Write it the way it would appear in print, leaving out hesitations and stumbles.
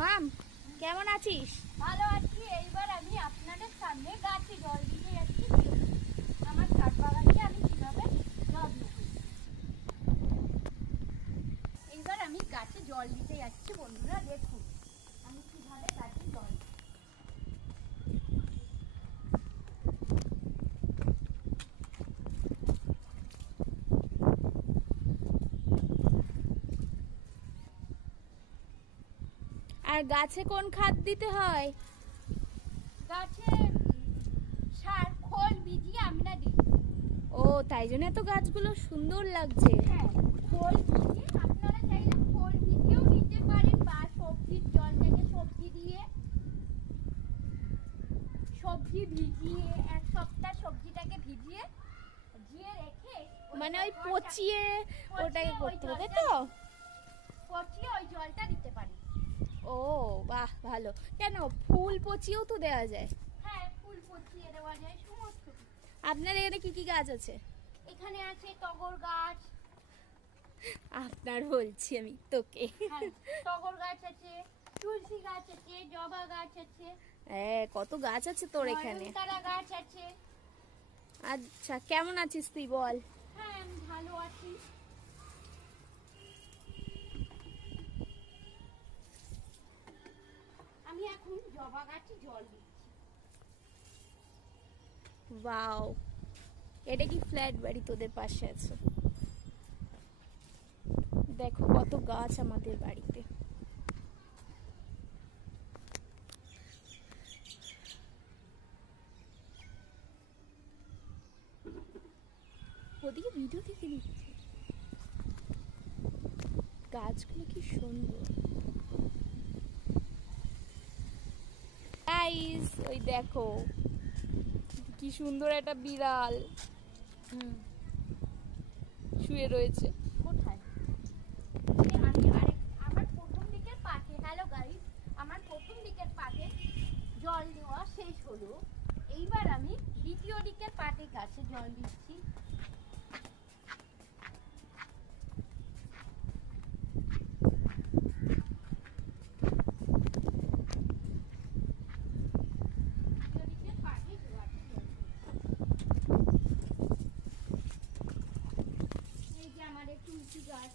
মাম কেমন আছিস? ভালো আছি। এইবার আমি আপনাদের সামনে গাছে জল দিতে যাচ্ছি। আমার ছাদ বাগানকে আমি কিভাবে যত্ন করি। এইবার আমি গাছে জল দিতে যাচ্ছি। বন্ধুরা দেখুন আমি কিভাবে গাছে জল দিই। আর গাছে কোন খাদ দিতে হয়? গাছে সার খোল ভিজিয়ে আমরা দিই। ও তাই জন্য এত গাছগুলো সুন্দর লাগছে। হ্যাঁ, খোল ভিজিয়ে আপনারা চাইলে খোল ভিজিয়েও দিতে পারেন, বা সবজির জল থেকে সবজি দিয়ে সবজি ভিজিয়ে এক সপ্তাহ সবজিটাকে ভিজিয়ে রেখে মানে ওই পচিয়ে ওটাকে করতে হবে তো? পচিয়ে ওই জলটা দিতে পারি। ও বাহ ভালো। কেন ফুল পচিয়েও তো দেওয়া যায়? হ্যাঁ, ফুল পচিয়ে দেওয়া যায় সমস্ত। আপনার এখানে কি কি গাছ আছে? এখানে আছে টগর গাছ। আপনার বলছি আমি তোকে। হ্যাঁ, টগর গাছ আছে, তুলসী গাছ আছে, জবা গাছ আছে। হ্যাঁ, কত গাছ আছে তোর এখানে। নয়নতারা গাছ আছে। আচ্ছা, কেমন আছিস তুই বল? হ্যাঁ, আমি ভালো আছি। আমি এখন জবা গাছে জল দিচ্ছি। ওয়াও, এটা কি ফ্ল্যাট বাড়ি তোদের পাশে আছে? দেখো কত গাছ আমাদের বাড়িতে। ওদিকে ভিডিও দেখে নিচ্ছি। গাছগুলো কি সুন্দর। গাইস, ওই দেখো কি সুন্দর একটা বিড়াল শুয়ে রয়েছে। কোথায়? আমার প্রথম দিকের পাটে, হ্যালো গাইস, আমার প্রথম দিকের পাটে জল দেওয়া শেষ হলো। এইবার আমি দ্বিতীয় দিকের পাটে গাছে জল দিচ্ছি। দ্বিতীয় দিকের পাটে গাছে জল দিচ্ছি। এই যে আমার তুলসী গাছ।